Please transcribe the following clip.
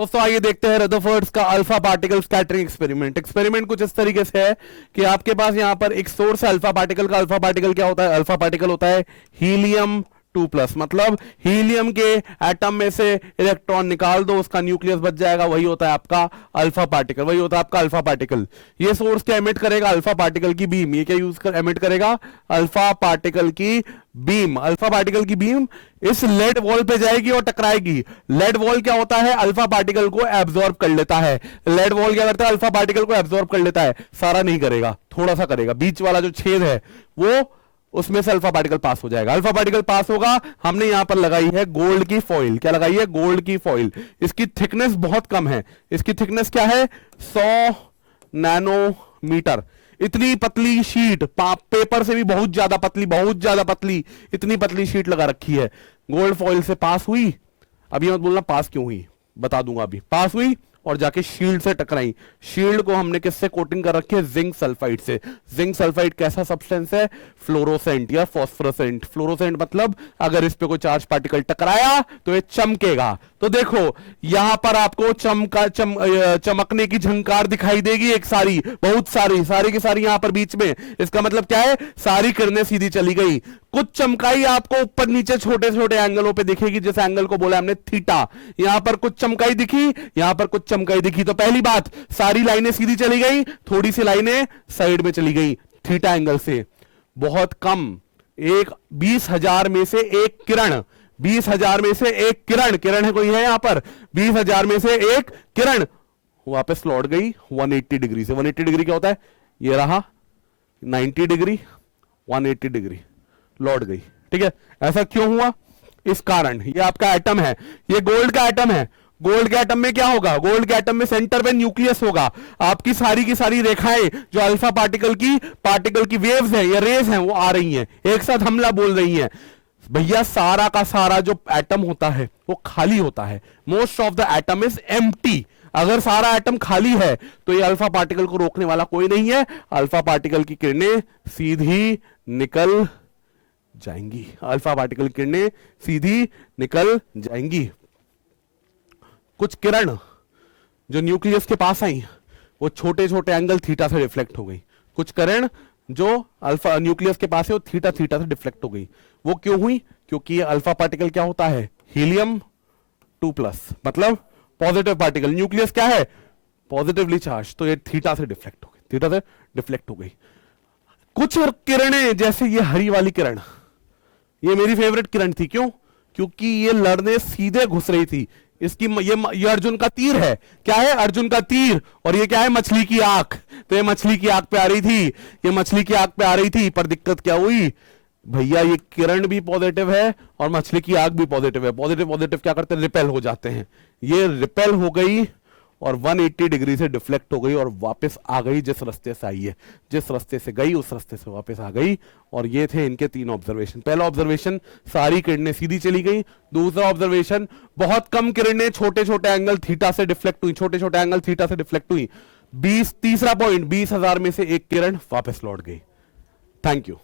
दोस्तों आइए देखते हैं रदरफोर्ड्स का alpha particle scattering experiment. Experiment कुछ इस तरीके से है कि आपके पास यहां पर एक सोर्स है अल्फा पार्टिकल का। अल्फा पार्टिकल क्या होता है? अल्फा पार्टिकल होता है हीलियम 2+, मतलब हीलियम के एटम में से इलेक्ट्रॉन निकाल दो, उसका न्यूक्लियस बच जाएगा, वही होता है आपका अल्फा पार्टिकल, वही होता है आपका अल्फा पार्टिकल। ये सोर्स क्या एमिट करेगा? अल्फा पार्टिकल की बीम। ये क्या यूज कर एमिट करेगा? अल्फा पार्टिकल की बीम। अल्फा पार्टिकल की बीम इस लेड वॉल पे जाएगी और टकराएगी। लेड वॉल क्या होता है? अल्फा पार्टिकल को एब्जॉर्ब कर लेता है। लेड वॉल क्या करता है? अल्फा पार्टिकल को एब्जॉर्ब कर लेता है, सारा नहीं करेगा, थोड़ा सा करेगा। बीच वाला जो छेद है वो, उसमें से अल्फा पार्टिकल पास हो जाएगा। अल्फा पार्टिकल पास होगा। हमने यहां पर लगाई है गोल्ड की फॉइल। क्या लगाई है? गोल्ड की फॉइल। इसकी थिकनेस बहुत कम है। इसकी थिकनेस क्या है? 100 नैनोमीटर। इतनी पतली शीट, पेपर से भी बहुत ज्यादा पतली, बहुत ज्यादा पतली, इतनी पतली शीट लगा रखी है। गोल्ड फॉइल से पास हुई। अभी मत बोलना पास क्यों हुई, बता दूंगा अभी। पास हुई और जाके शील्ड से टकराई। शील्ड को हमने किससे कोटिंग कर रखी है? जिंक सल्फाइड से। जिंक सल्फाइड कैसा सब्सटेंस है? फ्लोरोसेंट या फॉस्फोरेसेंट। फ्लोरोसेंट मतलब अगर इस पे कोई चार्ज पार्टिकल टकराया तो ये चमकेगा। तो देखो यहां पर आपको चमकने की झंकार दिखाई देगी, एक सारी, बहुत सारी, सारी की सारी यहां पर बीच में। इसका मतलब क्या है? सारी किरणें सीधी चली गई। कुछ चमकाई आपको ऊपर नीचे छोटे छोटे एंगलों पे दिखेगी, जिस एंगल को बोला हमने थीटा। यहां पर कुछ चमकाई दिखी, यहां पर कुछ चमकाई दिखी। तो पहली बात, सारी लाइनें सीधी चली गई, थोड़ी सी लाइनें साइड में चली गई थीटा एंगल से। बहुत कम, 20,000 में से एक किरण, 20,000 में से एक किरण, किरण है कोई है यहां पर? 20,000 में से एक किरण वापस लौट गई 180 डिग्री से। 180 डिग्री क्या होता है? ये रहा 90 डिग्री, 180 डिग्री लौट गई। ठीक है, ऐसा क्यों हुआ? इस कारण, ये आपका एटम है, ये गोल्ड का एटम है। गोल्ड के एटम में क्या होगा? गोल्ड के एटम में सेंटर में न्यूक्लियस होगा। आपकी सारी की सारी रेखाएं जो अल्फा पार्टिकल की वेव्स हैं या रेज हैं, वो आ रही हैं, एक साथ हमला बोल रही हैं। भैया सारा का सारा जो एटम होता है वो खाली होता है। Most of the atom is empty. अगर सारा एटम खाली है तो ये अल्फा पार्टिकल को रोकने वाला कोई नहीं है। अल्फा पार्टिकल की किरणें सीधी निकल जाएंगी। अल्फा पार्टिकल की किरणें सीधी निकल जाएंगी। कुछ किरण जो न्यूक्लियस के पास आई वो छोटे छोटे एंगल थीटा से रिफ्लेक्ट हो गई। कुछ किरण जो अल्फा न्यूक्लियस के पास है वो थीटा से डिफ्लेक्ट हो गई। वो क्यों हुई? क्योंकि ये अल्फा पार्टिकल क्या होता है? हीलियम 2+, मतलब पॉजिटिव पार्टिकल। न्यूक्लियस क्या है? पॉजिटिवली चार्ज, तो ये थीटा से डिफ्लेक्ट हो गई, थीटा से डिफ्लेक्ट हो गई। कुछ किरणें जैसे ये हरी वाली किरण, ये मेरी फेवरेट किरण थी। क्यों? क्योंकि ये लड़ने सीधे घुस रही थी। इसकी ये अर्जुन का तीर है। क्या है? अर्जुन का तीर। और ये क्या है? मछली की आंख। तो ये मछली की आंख पे आ रही थी, ये मछली की आंख पे आ रही थी। पर दिक्कत क्या हुई भैया? ये किरण भी पॉजिटिव है और मछली की आंख भी पॉजिटिव है। पॉजिटिव पॉजिटिव क्या करते हैं? रिपेल हो जाते हैं। ये रिपेल हो गई और 180 डिग्री से डिफ्लेक्ट हो गई और वापस आ गई जिस रास्ते से आई है। जिस रास्ते से गई उस रास्ते से वापस आ गई। और ये थे इनके 3 ऑब्जर्वेशन। पहला ऑब्जर्वेशन, सारी किरणें सीधी चली गई। दूसरा ऑब्जर्वेशन, बहुत कम किरणें छोटे छोटे एंगल थीटा से डिफ्लेक्ट हुई, छोटे छोटे एंगल थीटा से डिफ्लेक्ट हुई। तीसरा पॉइंट, 20,000 में से एक किरण वापस लौट गई। Thank you.